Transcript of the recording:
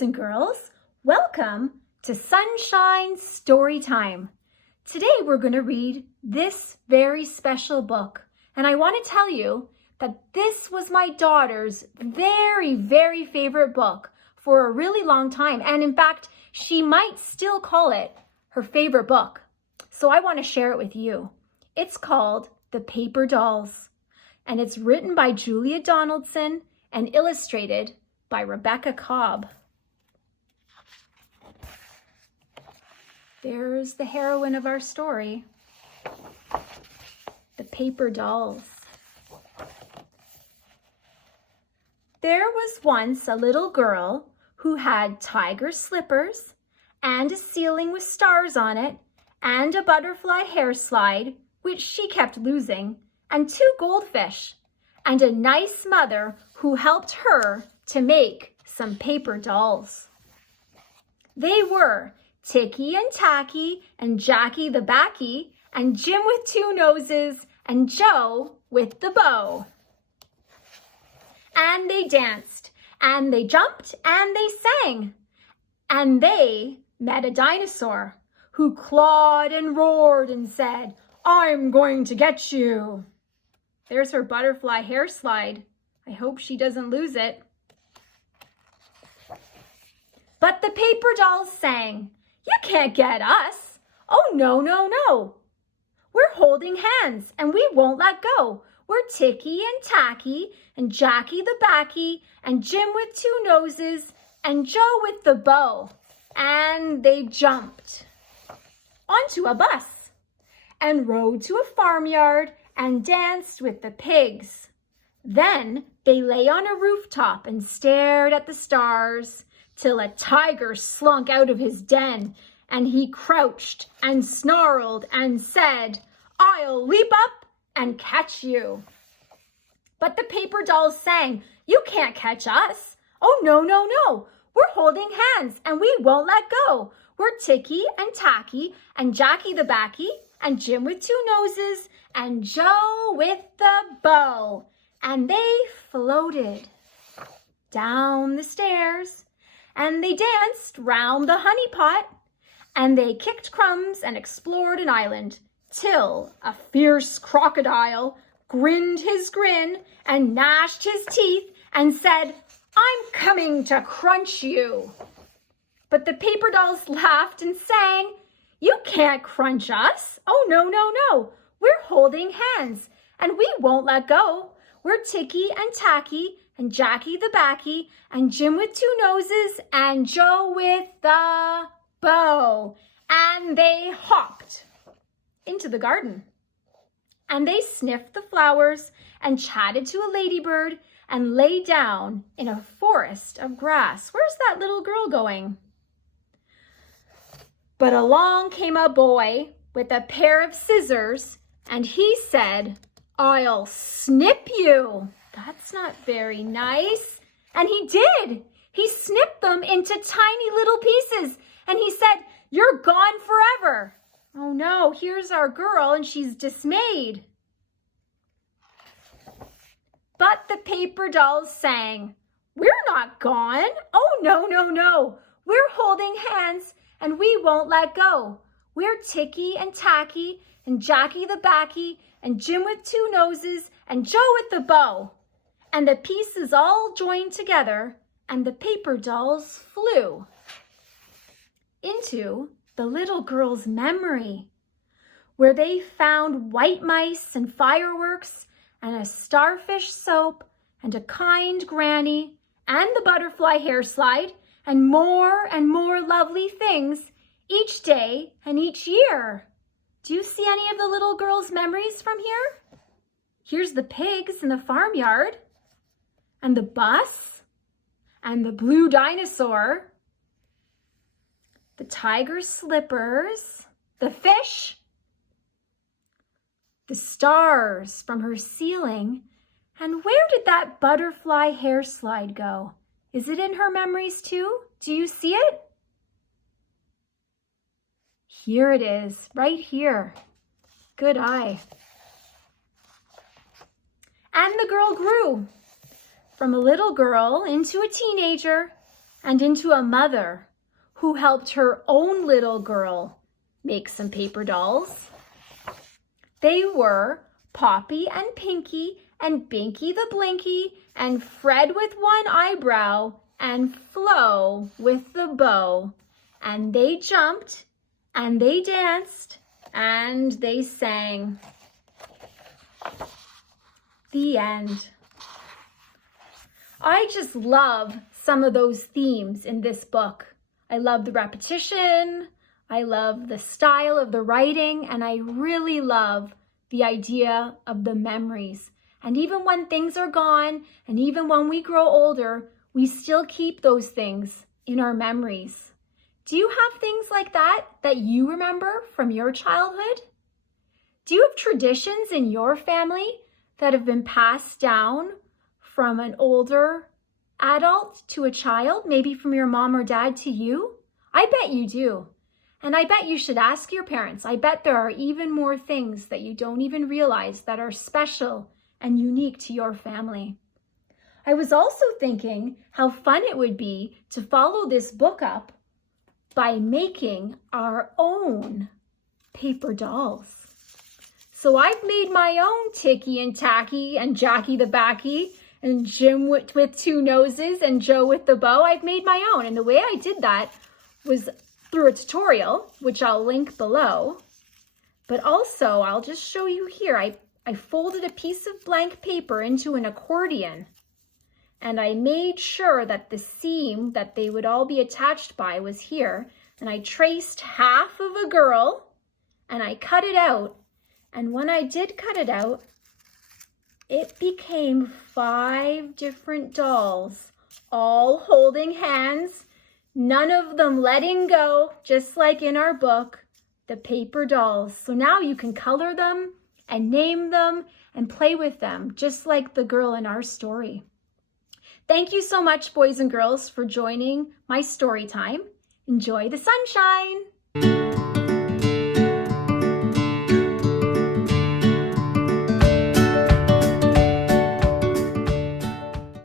boys and girls. Welcome to Sunshine Story Time. Today we're going to read this very special book. And I want to tell you that this was my daughter's very, very favorite book for a really long time. And in fact, she might still call it her favorite book. So I want to share it with you. It's called The Paper Dolls. And it's written by Julia Donaldson and illustrated by Rebecca Cobb. There's the heroine of our story, the paper dolls. There was once a little girl who had tiger slippers and a ceiling with stars on it and a butterfly hair slide, which she kept losing, and 2 goldfish, and a nice mother who helped her to make some paper dolls. They were Ticky and Tacky and Jackie the Backy and Jim with 2 noses and Joe with the bow. And they danced and they jumped and they sang. And they met a dinosaur who clawed and roared and said, "I'm going to get you." There's her butterfly hair slide. I hope she doesn't lose it. But the paper dolls sang, "You can't get us. Oh, no, no, no. We're holding hands and we won't let go. We're Ticky and Tacky and Jackie the Backy and Jim with 2 noses and Joe with the bow." And they jumped onto a bus and rode to a farmyard and danced with the pigs. Then they lay on a rooftop and stared at the stars till a tiger slunk out of his den, and he crouched and snarled and said, "I'll leap up and catch you." But the paper dolls sang, "You can't catch us. Oh, no, no, no. We're holding hands and we won't let go. We're Ticky and Tacky and Jackie the Backy and Jim with 2 noses and Joe with the bow." And they floated down the stairs and they danced round the honey pot and they kicked crumbs and explored an island till a fierce crocodile grinned his grin and gnashed his teeth and said, "I'm coming to crunch you." But the paper dolls laughed and sang, "You can't crunch us. Oh, no, no, no. We're holding hands and we won't let go. We're Ticky and Tacky and Jackie the Backy and Jim with 2 noses and Joe with the bow." And they hopped into the garden. And they sniffed the flowers and chatted to a ladybird and lay down in a forest of grass. Where's that little girl going? But along came a boy with a pair of scissors and he said, "I'll snip you." That's not very nice. And he did. He snipped them into tiny little pieces and he said, "You're gone forever." Oh no, here's our girl and she's dismayed. But the paper dolls sang, "We're not gone. Oh no, no, no. We're holding hands and we won't let go. We're Ticky and Tacky and Jackie the Backy and Jim with 2 noses and Joe with the bow." And the pieces all joined together and the paper dolls flew into the little girl's memory, where they found white mice and fireworks and a starfish soap and a kind granny and the butterfly hair slide and more lovely things each day and each year. Do you see any of the little girl's memories from here? Here's the pigs in the farmyard and the bus and the blue dinosaur, the tiger slippers, the fish, the stars from her ceiling, and where did that butterfly hair slide go? Is it in her memories too? Do you see it? Here it is, right here. Good eye. And the girl grew from a little girl into a teenager and into a mother who helped her own little girl make some paper dolls. They were Poppy and Pinky and Binky the Blinky and Fred with one eyebrow and Flo with the bow. And they jumped and they danced and they sang. The end. I just love some of those themes in this book. I love the repetition, I love the style of the writing, and I really love the idea of the memories. And even when things are gone, and even when we grow older, we still keep those things in our memories. Do you have things like that that you remember from your childhood? Do you have traditions in your family that have been passed down from an older adult to a child, maybe from your mom or dad to you? I bet you do. And I bet you should ask your parents. I bet there are even more things that you don't even realize that are special and unique to your family. I was also thinking how fun it would be to follow this book up by making our own paper dolls. So I've made my own Ticky and Tacky and Jackie the Backy and Jim with two noses and Joe with the bow. I've made my own. And the way I did that was through a tutorial, which I'll link below. But also, I'll just show you here. I folded a piece of blank paper into an accordion. And I made sure that the seam that they would all be attached by was here. And I traced half of a girl and I cut it out. And when I did cut it out, it became 5 different dolls, all holding hands, none of them letting go, just like in our book, the paper dolls. So now you can color them and name them and play with them, just like the girl in our story. Thank you so much, boys and girls, for joining my story time. Enjoy the sunshine.